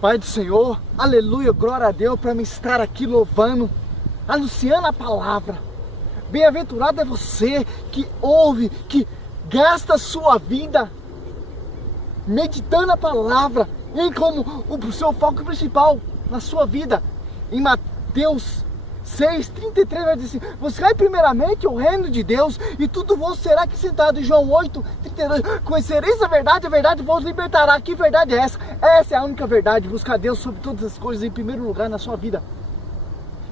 Pai do Senhor, aleluia, glória a Deus, para me estar aqui louvando, anunciando a palavra. Bem-aventurado é você que ouve, que gasta a sua vida meditando a palavra, em como o seu foco principal na sua vida. Em Mateus 6:33 vai dizer assim: buscai primeiramente o reino de Deus e tudo vos será acrescentado. Em João 8:32, conhecereis a verdade vos libertará. Que verdade é essa? Essa é a única verdade, buscar Deus sobre todas as coisas em primeiro lugar na sua vida.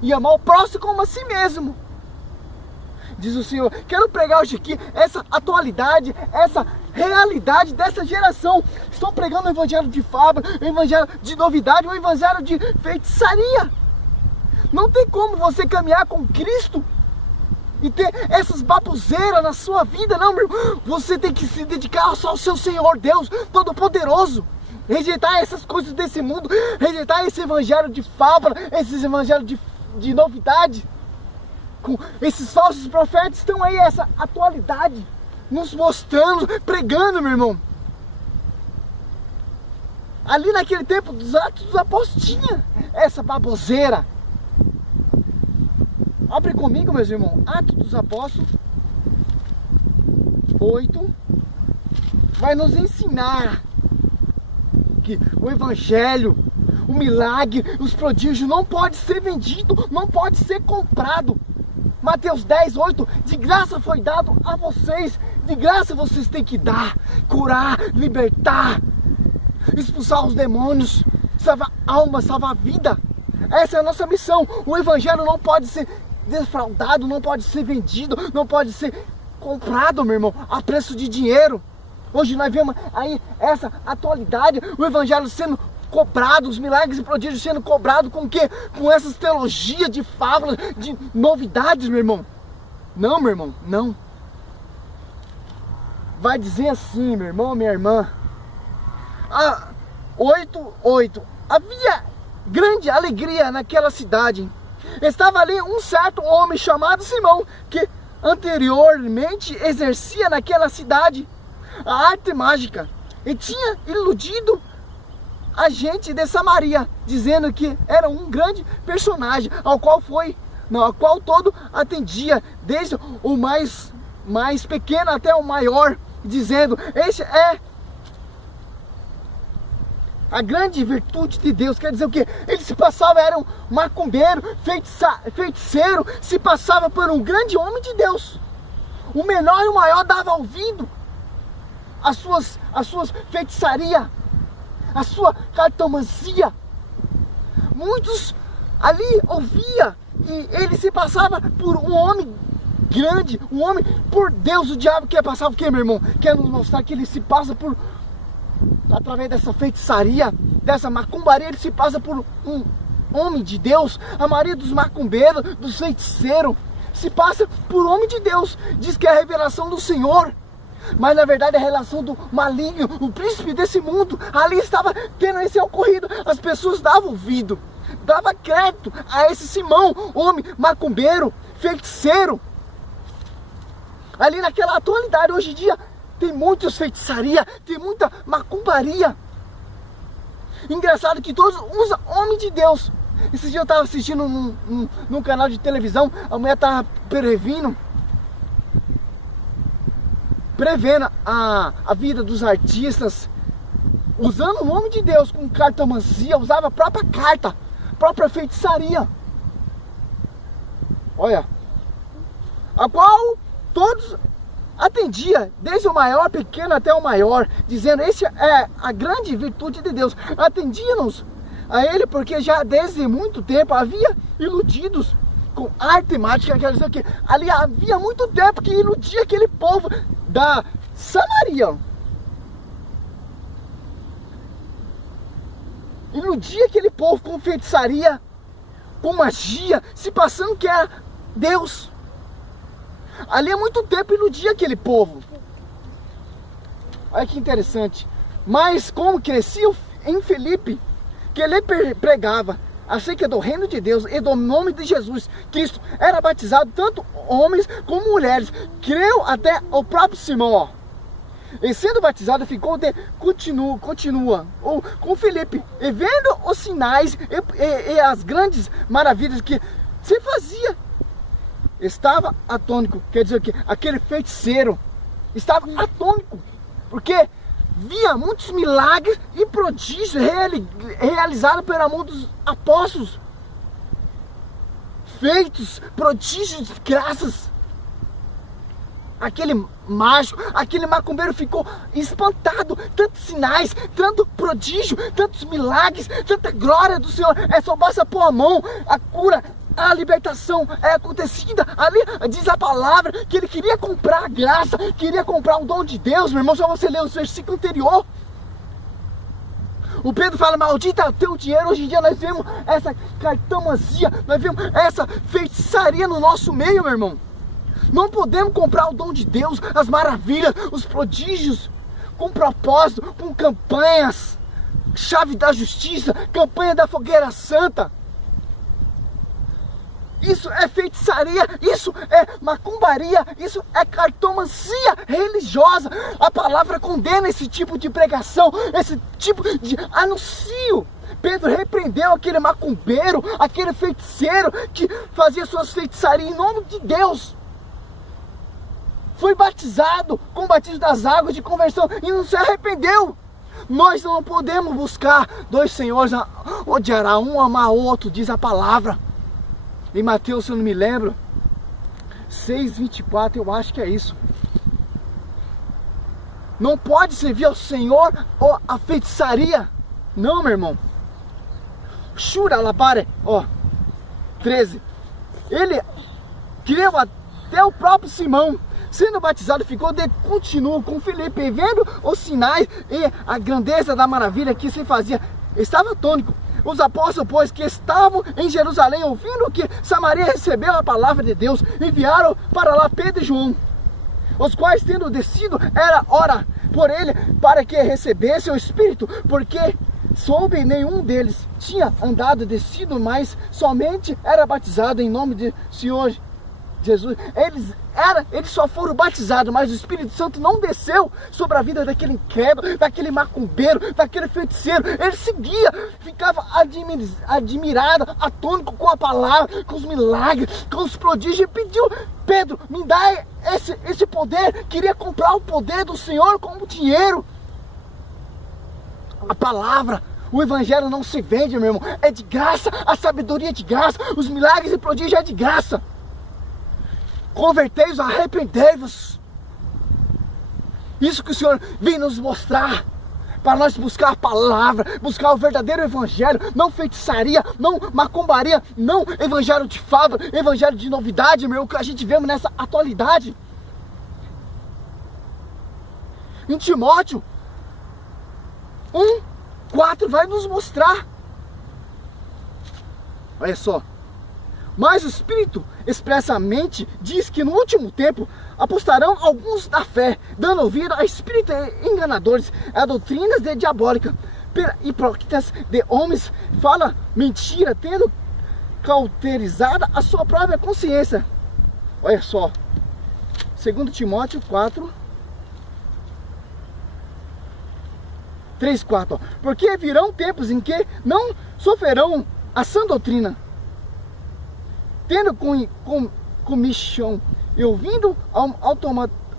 E amar o próximo como a si mesmo. Diz o Senhor, quero pregar hoje aqui essa atualidade, essa realidade dessa geração. Estão pregando o evangelho de fábula, o evangelho de novidade, o evangelho de feitiçaria. Não tem como você caminhar com Cristo e ter essas baboseiras na sua vida, não, meu irmão. Você tem que se dedicar só ao seu Senhor Deus Todo-Poderoso. Rejeitar essas coisas desse mundo, rejeitar esse evangelho de fábula, esses evangelhos de novidade. Com esses falsos profetas estão aí, essa atualidade, nos mostrando, pregando, meu irmão. Ali naquele tempo dos Atos dos Apóstolos tinha essa baboseira. Abre comigo, meus irmãos, Atos dos Apóstolos 8, vai nos ensinar que o evangelho, o milagre, os prodígios não pode ser vendido, não pode ser comprado. Mateus 10:8, de graça foi dado a vocês, de graça vocês têm que dar, curar, libertar, expulsar os demônios, salvar alma, salvar vida. Essa é a nossa missão. O evangelho não pode ser defraudado, não pode ser vendido, não pode ser comprado, meu irmão, a preço de dinheiro. Hoje nós vemos aí essa atualidade, o evangelho sendo cobrado, os milagres e prodígios sendo cobrados com o quê? Com essas teologias de fábulas, de novidades, meu irmão. Não, meu irmão, não. Vai dizer assim, meu irmão, minha irmã. 8:8. Havia grande alegria naquela cidade. Estava ali um certo homem chamado Simão, que anteriormente exercia naquela cidade a arte mágica e tinha iludido a gente de Samaria, dizendo que era um grande personagem, ao qual todo atendia, desde o mais pequeno até o maior, dizendo: este é a grande virtude de Deus. Quer dizer o quê? Ele se passava, era um macumbeiro, feiticeiro, se passava por um grande homem de Deus. O menor e o maior dava ouvido às suas feitiçarias, a sua cartomancia. Muitos ali ouvia, e ele se passava por um homem grande, um homem por Deus. O diabo quer passar o que, meu irmão? Quer nos mostrar que ele se passa por, através dessa feitiçaria, dessa macumbaria, ele se passa por um homem de Deus. A maioria dos macumbeiros, dos feiticeiros, se passa por homem de Deus. Diz que é a revelação do Senhor, mas na verdade é a relação do maligno, o príncipe desse mundo. Ali estava tendo esse ocorrido. As pessoas davam ouvido, davam crédito a esse Simão, homem macumbeiro, feiticeiro. Ali naquela atualidade, hoje em dia, tem muitas feitiçaria, tem muita macumbaria. Engraçado que todos usam homem de Deus. Esse dia eu estava assistindo num canal de televisão, a mulher estava prevendo a vida dos artistas, usando o nome de Deus com cartomancia, usava a própria carta, a própria feitiçaria. Olha, a qual todos atendia, desde o maior, pequeno até o maior, dizendo: essa é a grande virtude de Deus. Atendiam-nos a ele, porque já desde muito tempo havia iludidos com arte mágica. Quer dizer que ali havia muito tempo que iludia aquele povo da Samaria, iludia aquele povo com feitiçaria, com magia, se passando que era Deus. Ali há muito tempo iludia aquele povo. Olha que interessante. Mas como crescia em Filipe, que ele pregava acerca do reino de Deus e do nome de Jesus Cristo, era batizado tanto homens como mulheres. Creu até o próprio Simão, E sendo batizado, ficou continua, ou com Filipe, e vendo os sinais e as grandes maravilhas que se fazia, estava atônico. Quer dizer que aquele feiticeiro estava atônico, porque via muitos milagres e prodígios realizados pela mão dos apóstolos, feitos, prodígios, graças. Aquele mágico, aquele macumbeiro ficou espantado. Tantos sinais, tanto prodígio, tantos milagres, tanta glória do Senhor. É só basta pôr a mão, a cura, a libertação é acontecida. Ali diz a palavra que ele queria comprar a graça, queria comprar um dom de Deus. Meu irmão, só você ler o versículo anterior. O Pedro fala: maldita é o teu dinheiro. Hoje em dia nós vemos essa cartomancia, nós vemos essa feitiçaria no nosso meio, meu irmão. Não podemos comprar o dom de Deus, as maravilhas, os prodígios, com propósito, com campanhas, chave da justiça, campanha da fogueira santa. Isso é feitiçaria, isso é macumbaria, isso é cartomancia religiosa. A palavra condena esse tipo de pregação, esse tipo de anúncio. Pedro repreendeu aquele macumbeiro, aquele feiticeiro que fazia suas feitiçarias em nome de Deus. Foi batizado com o batismo das águas de conversão e não se arrependeu. Nós não podemos buscar dois senhores, odiará um, amar outro, diz a palavra. Em Mateus, se eu não me lembro, 6:24, eu acho que é isso. Não pode servir ao Senhor ou a feitiçaria. Não, meu irmão. Shura labare, 13. Ele creu até o próprio Simão. Sendo batizado, ficou de contínuo com Filipe, vendo os sinais e a grandeza da maravilha que se fazia. Estava atônico. Os apóstolos, pois, que estavam em Jerusalém, ouvindo que Samaria recebeu a palavra de Deus, enviaram para lá Pedro e João, os quais, tendo descido, era hora por ele para que recebesse o Espírito, porque soube nenhum deles tinha andado descido, mas somente era batizado em nome do Senhor Jesus. Eles só foram batizados, mas o Espírito Santo não desceu sobre a vida daquele incrédulo, daquele macumbeiro, daquele feiticeiro. Ele seguia, ficava admirado, atônico com a palavra, com os milagres, com os prodígios, e pediu: Pedro, me dá esse poder. Queria comprar o poder do Senhor como dinheiro. A palavra, o evangelho não se vende, meu irmão, é de graça. A sabedoria é de graça, os milagres e prodígios é de graça. Convertei-vos, arrependei-vos. Isso que o Senhor vem nos mostrar, para nós buscar a palavra, buscar o verdadeiro evangelho, não feitiçaria, não macumbaria, não evangelho de fábula, evangelho de novidade, meu, que a gente vê nessa atualidade. Em Timóteo 1:4 vai nos mostrar. Olha só. Mas o Espírito expressamente diz que no último tempo apostarão alguns da fé, dando ouvido a espíritos enganadores, a doutrinas diabólicas, hipócritas de homens, fala mentira, tendo cauterizada a sua própria consciência. Olha só, 2 Timóteo 3:4, porque virão tempos em que não sofrerão a sã doutrina, tendo comichão e ouvindo,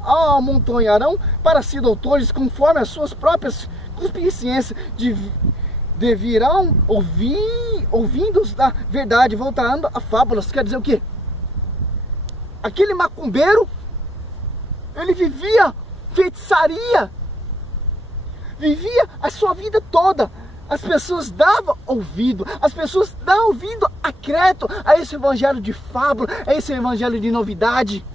amontoarão para si doutores conforme as suas próprias consciências, deverão ouvindo da verdade, voltando a fábulas. Quer dizer o quê? Aquele macumbeiro, ele vivia feitiçaria, vivia a sua vida toda. As pessoas davam ouvido, as pessoas dão ouvido a crédito a esse evangelho de fábula, a esse evangelho de novidade.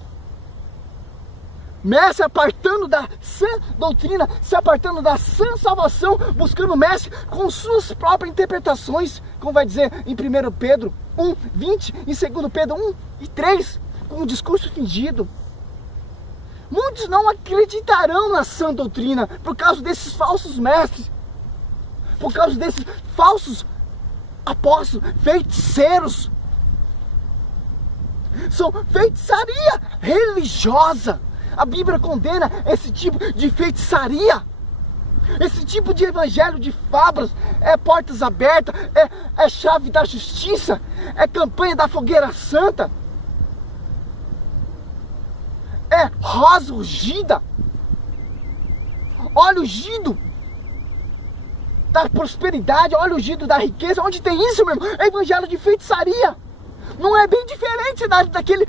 Mestre apartando da sã doutrina, se apartando da sã salvação, buscando o mestre com suas próprias interpretações, como vai dizer em 1 Pedro 1:20, em 2 Pedro 1:3, com um discurso fingido. Muitos não acreditarão na sã doutrina por causa desses falsos mestres, por causa desses falsos apóstolos, feiticeiros. São feitiçaria religiosa. A Bíblia condena esse tipo de feitiçaria. Esse tipo de evangelho de fábulas. É portas abertas, é chave da justiça, é campanha da fogueira santa, é rosa ungida, óleo ungido da prosperidade, óleo ungido da riqueza. Onde tem isso, meu irmão? É evangelho de feitiçaria. Não é bem diferente daquele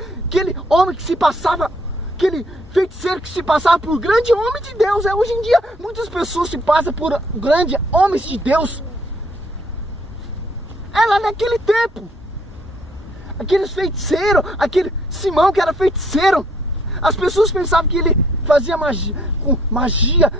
homem que se passava, aquele feiticeiro que se passava por grande homem de Deus. Hoje em dia, muitas pessoas se passam por grandes homens de Deus. É lá naquele tempo. Aqueles feiticeiros, aquele Simão que era feiticeiro. As pessoas pensavam que ele fazia magia,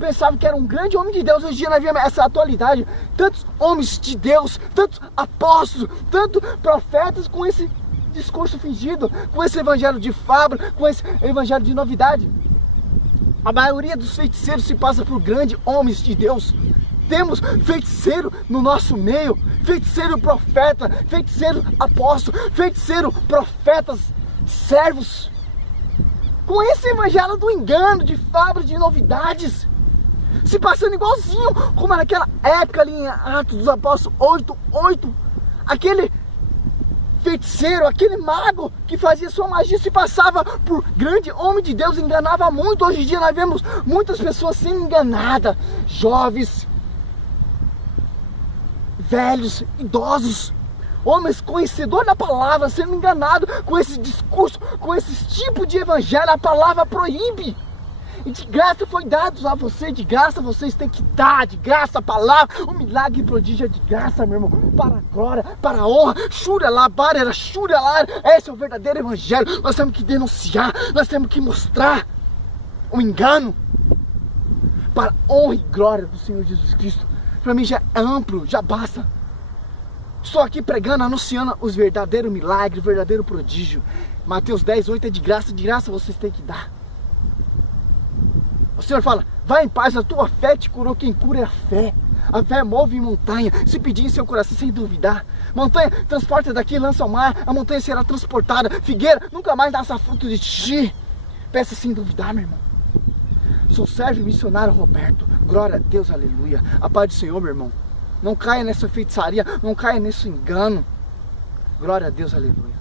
pensavam que era um grande homem de Deus. Hoje em dia nós vemos essa atualidade. Tantos homens de Deus, tantos apóstolos, tantos profetas com esse discurso fingido, com esse evangelho de fábula, com esse evangelho de novidade. A maioria dos feiticeiros se passa por grandes homens de Deus. Temos feiticeiro no nosso meio, feiticeiro profeta, feiticeiro apóstolo, feiticeiro profetas, servos, com esse evangelho do engano, de fábula, de novidades, se passando igualzinho como naquela época ali em Atos dos Apóstolos 8:8, aquele feiticeiro, aquele mago que fazia sua magia se passava por grande homem de Deus, enganava muito. Hoje em dia nós vemos muitas pessoas sendo enganadas, jovens, velhos, idosos, homens conhecedores da palavra sendo enganados com esse discurso, com esse tipo de evangelho. A palavra proíbe. E de graça foi dado a você, de graça vocês têm que dar, de graça a palavra, o milagre e prodígio é de graça, meu irmão, para a glória, para a honra. Shura lá, barera, shura lá, esse é o verdadeiro evangelho. Nós temos que denunciar, nós temos que mostrar o engano para a honra e glória do Senhor Jesus Cristo. Para mim já é amplo, já basta. Estou aqui pregando, anunciando os verdadeiros milagres, o verdadeiro prodígio. Mateus 10:8 é de graça vocês têm que dar. O Senhor fala, vai em paz, a tua fé te curou. Quem cura é a fé. A fé move montanha, se pedir em seu coração sem duvidar. Montanha, transporta daqui, lança ao mar, a montanha será transportada. Figueira, nunca mais dá fruto de ti. Peça sem duvidar, meu irmão. Sou servo e missionário Roberto. Glória a Deus, aleluia. A paz do Senhor, meu irmão. Não caia nessa feitiçaria, não caia nesse engano. Glória a Deus, aleluia.